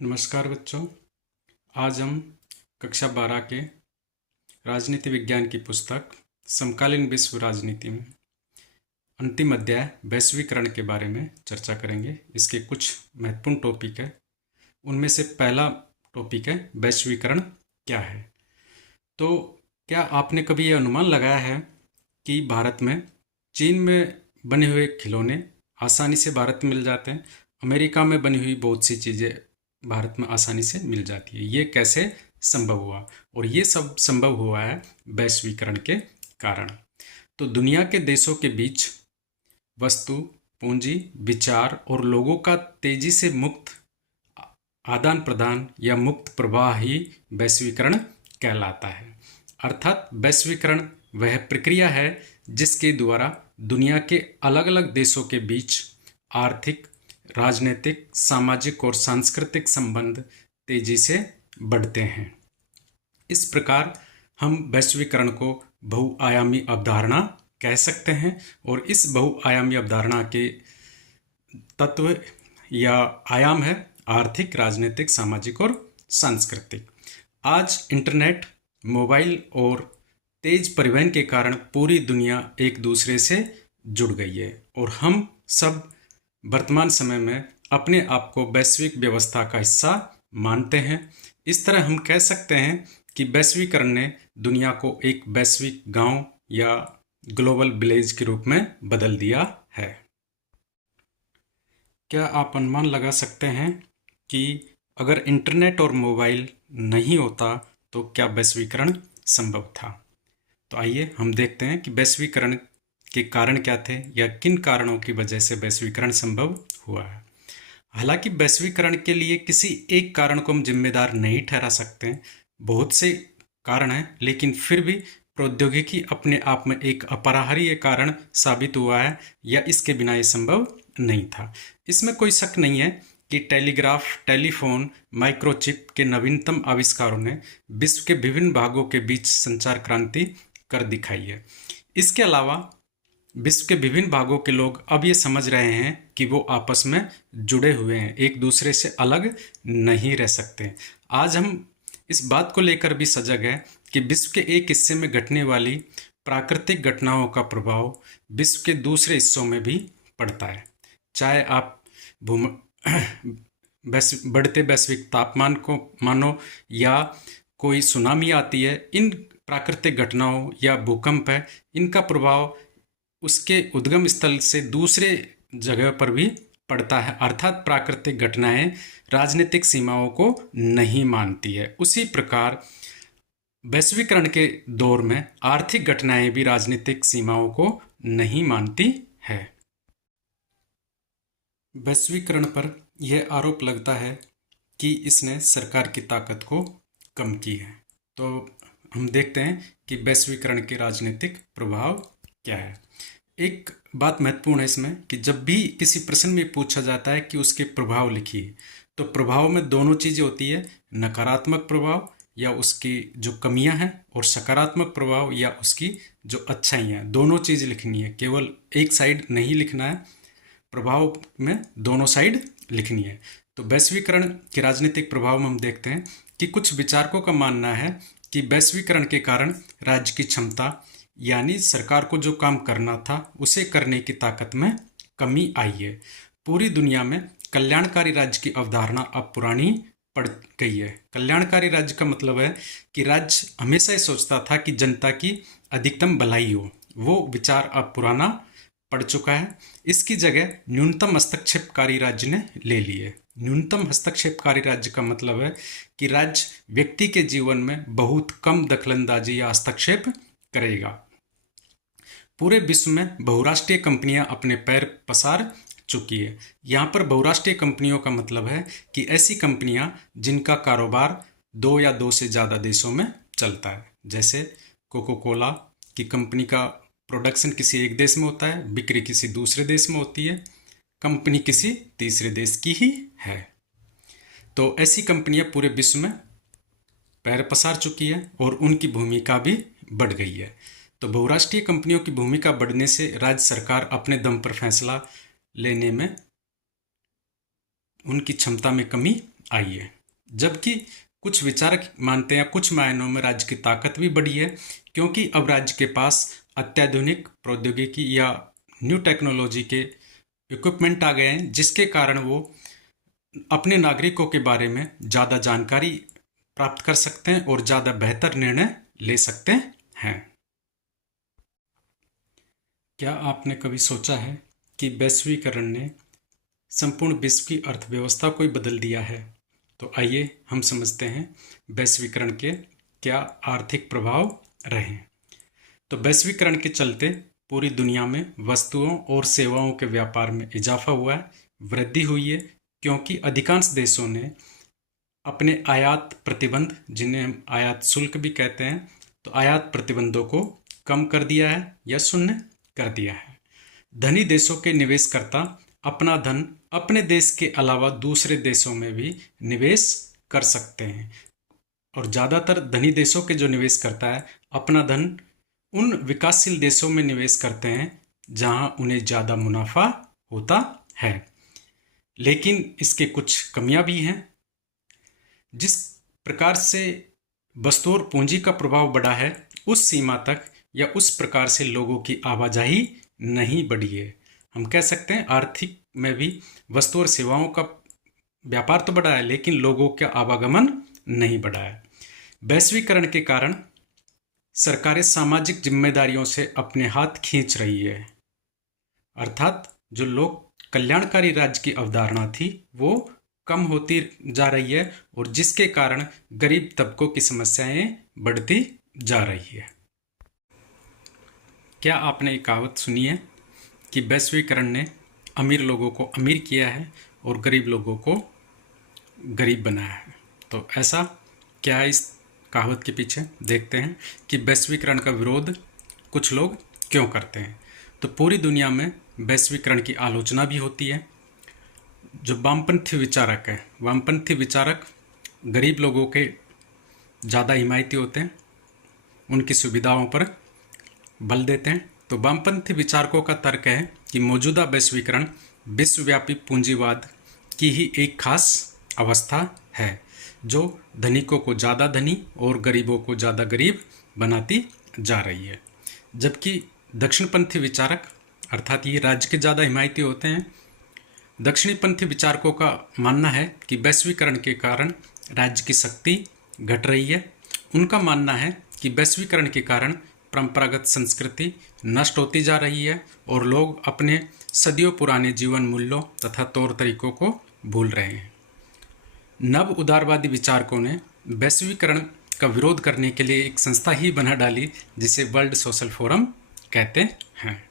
नमस्कार बच्चों। आज हम कक्षा 12 के राजनीति विज्ञान की पुस्तक समकालीन विश्व राजनीति में अंतिम अध्याय वैश्वीकरण के बारे में चर्चा करेंगे। इसके कुछ महत्वपूर्ण टॉपिक है। उनमें से पहला टॉपिक है वैश्वीकरण क्या है। तो क्या आपने कभी यह अनुमान लगाया है कि भारत में चीन में बने हुए खिलौने आसानी से भारत में मिल जाते हैं, अमेरिका में बनी हुई बहुत सी चीज़ें भारत में आसानी से मिल जाती है। ये कैसे संभव हुआ? और ये सब संभव हुआ है वैश्वीकरण के कारण। तो दुनिया के देशों के बीच वस्तु, पूंजी, विचार और लोगों का तेजी से मुक्त आदान प्रदान या मुक्त प्रवाह ही वैश्वीकरण कहलाता है। अर्थात वैश्वीकरण वह प्रक्रिया है जिसके द्वारा दुनिया के अलग अलग देशों के बीच आर्थिक, राजनीतिक, सामाजिक और सांस्कृतिक संबंध तेजी से बढ़ते हैं। इस प्रकार हम वैश्वीकरण को बहुआयामी अवधारणा कह सकते हैं और इस बहुआयामी अवधारणा के तत्व या आयाम है आर्थिक, राजनीतिक, सामाजिक और सांस्कृतिक। आज इंटरनेट, मोबाइल और तेज परिवहन के कारण पूरी दुनिया एक दूसरे से जुड़ गई है और हम सब वर्तमान समय में अपने आप को वैश्विक व्यवस्था का हिस्सा मानते हैं। इस तरह हम कह सकते हैं कि वैश्वीकरण ने दुनिया को एक वैश्विक गांव या ग्लोबल विलेज के रूप में बदल दिया है। क्या आप अनुमान लगा सकते हैं कि अगर इंटरनेट और मोबाइल नहीं होता तो क्या वैश्वीकरण संभव था? तो आइए हम देखते हैं कि वैश्वीकरण के कारण क्या थे या किन कारणों की वजह से वैश्वीकरण संभव हुआ है। हालांकि वैश्वीकरण के लिए किसी एक कारण को हम जिम्मेदार नहीं ठहरा सकते हैं, बहुत से कारण हैं, लेकिन फिर भी प्रौद्योगिकी अपने आप में एक अपरिहार्य कारण साबित हुआ है या इसके बिना ये संभव नहीं था। इसमें कोई शक नहीं है कि टेलीग्राफ, टेलीफोन, माइक्रोचिप के नवीनतम आविष्कारों ने विश्व के विभिन्न भागों के बीच संचार क्रांति कर दिखाई है। इसके अलावा विश्व के विभिन्न भागों के लोग अब ये समझ रहे हैं कि वो आपस में जुड़े हुए हैं, एक दूसरे से अलग नहीं रह सकते। आज हम इस बात को लेकर भी सजग हैं कि विश्व के एक हिस्से में घटने वाली प्राकृतिक घटनाओं का प्रभाव विश्व के दूसरे हिस्सों में भी पड़ता है। चाहे आप बढ़ते वैश्विक तापमान को मानो या कोई सुनामी आती है, इन प्राकृतिक घटनाओं या भूकंप है, इनका प्रभाव उसके उद्गम स्थल से दूसरे जगह पर भी पड़ता है। अर्थात प्राकृतिक घटनाएं राजनीतिक सीमाओं को नहीं मानती है। उसी प्रकार वैश्वीकरण के दौर में आर्थिक घटनाएं भी राजनीतिक सीमाओं को नहीं मानती है। वैश्वीकरण पर यह आरोप लगता है कि इसने सरकार की ताकत को कम की है। तो हम देखते हैं कि वैश्वीकरण के राजनीतिक प्रभाव क्या है। एक बात महत्वपूर्ण है इसमें कि जब भी किसी प्रश्न में पूछा जाता है कि उसके प्रभाव लिखिए, तो प्रभाव में दोनों चीज़ें होती है, नकारात्मक प्रभाव या उसकी जो कमियां हैं और सकारात्मक प्रभाव या उसकी जो अच्छाइयाँ, दोनों चीज़ लिखनी है। केवल एक साइड नहीं लिखना है, प्रभाव में दोनों साइड लिखनी है। तो वैश्वीकरण के राजनीतिक प्रभाव में हम देखते हैं कि कुछ विचारकों का मानना है कि वैश्वीकरण के कारण राज्य की क्षमता यानी सरकार को जो काम करना था उसे करने की ताकत में कमी आई है। पूरी दुनिया में कल्याणकारी राज्य की अवधारणा अब पुरानी पड़ गई है। कल्याणकारी राज्य का मतलब है कि राज्य हमेशा ही सोचता था कि जनता की अधिकतम भलाई हो, वो विचार अब पुराना पड़ चुका है। इसकी जगह न्यूनतम हस्तक्षेपकारी राज्य ने ले ली है। न्यूनतम हस्तक्षेपकारी राज्य का मतलब है कि राज्य व्यक्ति के जीवन में बहुत कम दखलंदाजी या हस्तक्षेप करेगा। पूरे विश्व में बहुराष्ट्रीय कंपनियां अपने पैर पसार चुकी है। यहाँ पर बहुराष्ट्रीय कंपनियों का मतलब है कि ऐसी कंपनियां जिनका कारोबार 2 या 2 से ज़्यादा देशों में चलता है। जैसे कोको कोला की कंपनी का प्रोडक्शन किसी एक देश में होता है, बिक्री किसी दूसरे देश में होती है, कंपनी किसी तीसरे देश की ही है। तो ऐसी कंपनियां पूरे विश्व में पैर पसार चुकी है और उनकी भूमिका भी बढ़ गई है। तो बहुराष्ट्रीय कंपनियों की भूमिका बढ़ने से राज्य सरकार अपने दम पर फैसला लेने में उनकी क्षमता में कमी आई है। जबकि कुछ विचारक मानते हैं कुछ मायनों में राज्य की ताकत भी बढ़ी है, क्योंकि अब राज्य के पास अत्याधुनिक प्रौद्योगिकी या न्यू टेक्नोलॉजी के इक्विपमेंट आ गए हैं, जिसके कारण वो अपने नागरिकों के बारे में ज़्यादा जानकारी प्राप्त कर सकते हैं और ज़्यादा बेहतर निर्णय ले सकते हैं। क्या आपने कभी सोचा है कि वैश्वीकरण ने संपूर्ण विश्व की अर्थव्यवस्था को ही बदल दिया है? तो आइए हम समझते हैं वैश्वीकरण के क्या आर्थिक प्रभाव रहे। तो वैश्वीकरण के चलते पूरी दुनिया में वस्तुओं और सेवाओं के व्यापार में इजाफा हुआ है, वृद्धि हुई है, क्योंकि अधिकांश देशों ने अपने आयात प्रतिबंध, जिन्हें हम आयात शुल्क भी कहते हैं, तो आयात प्रतिबंधों को कम कर दिया है या शून्य कर दिया है। धनी देशों के निवेशकर्ता अपना धन अपने देश के अलावा दूसरे देशों में भी निवेश कर सकते हैं, और ज़्यादातर धनी देशों के जो निवेश करता है अपना धन उन विकासशील देशों में निवेश करते हैं जहां उन्हें ज़्यादा मुनाफा होता है। लेकिन इसके कुछ कमियां भी हैं। जिस प्रकार से वस्तु और पूंजी का प्रभाव बढ़ा है, उस सीमा तक या उस प्रकार से लोगों की आवाजाही नहीं बढ़ी है। हम कह सकते हैं आर्थिक में भी वस्तु और सेवाओं का व्यापार तो बढ़ा है, लेकिन लोगों का आवागमन नहीं बढ़ा है। वैश्वीकरण के कारण सरकारें सामाजिक जिम्मेदारियों से अपने हाथ खींच रही है, अर्थात जो लोक कल्याणकारी राज्य की अवधारणा थी वो कम होती जा रही है, और जिसके कारण गरीब तबकों की समस्याएं बढ़ती जा रही है। क्या आपने एक कहावत सुनी है कि वैश्वीकरण ने अमीर लोगों को अमीर किया है और गरीब लोगों को गरीब बनाया है? तो ऐसा क्या है इस कहावत के पीछे? देखते हैं कि वैश्वीकरण का विरोध कुछ लोग क्यों करते हैं। तो पूरी दुनिया में वैश्वीकरण की आलोचना भी होती है। जो वामपंथी विचारक है, वामपंथी विचारक गरीब लोगों के ज़्यादा हिमायती होते हैं, उनकी सुविधाओं पर बल देते हैं। तो वामपंथी विचारकों का तर्क है कि मौजूदा वैश्वीकरण विश्वव्यापी पूंजीवाद की ही एक खास अवस्था है, जो धनिकों को ज़्यादा धनी और गरीबों को ज़्यादा गरीब बनाती जा रही है। जबकि दक्षिणपंथी विचारक, अर्थात ये राज्य के ज़्यादा हिमायती होते हैं, दक्षिणपंथी विचारकों का मानना है कि वैश्वीकरण के कारण राज्य की शक्ति घट रही है। उनका मानना है कि वैश्वीकरण के कारण परंपरागत संस्कृति नष्ट होती जा रही है और लोग अपने सदियों पुराने जीवन मूल्यों तथा तौर तरीकों को भूल रहे हैं। नव उदारवादी विचारकों ने वैश्वीकरण का विरोध करने के लिए एक संस्था ही बना डाली, जिसे वर्ल्ड सोशल फोरम कहते हैं।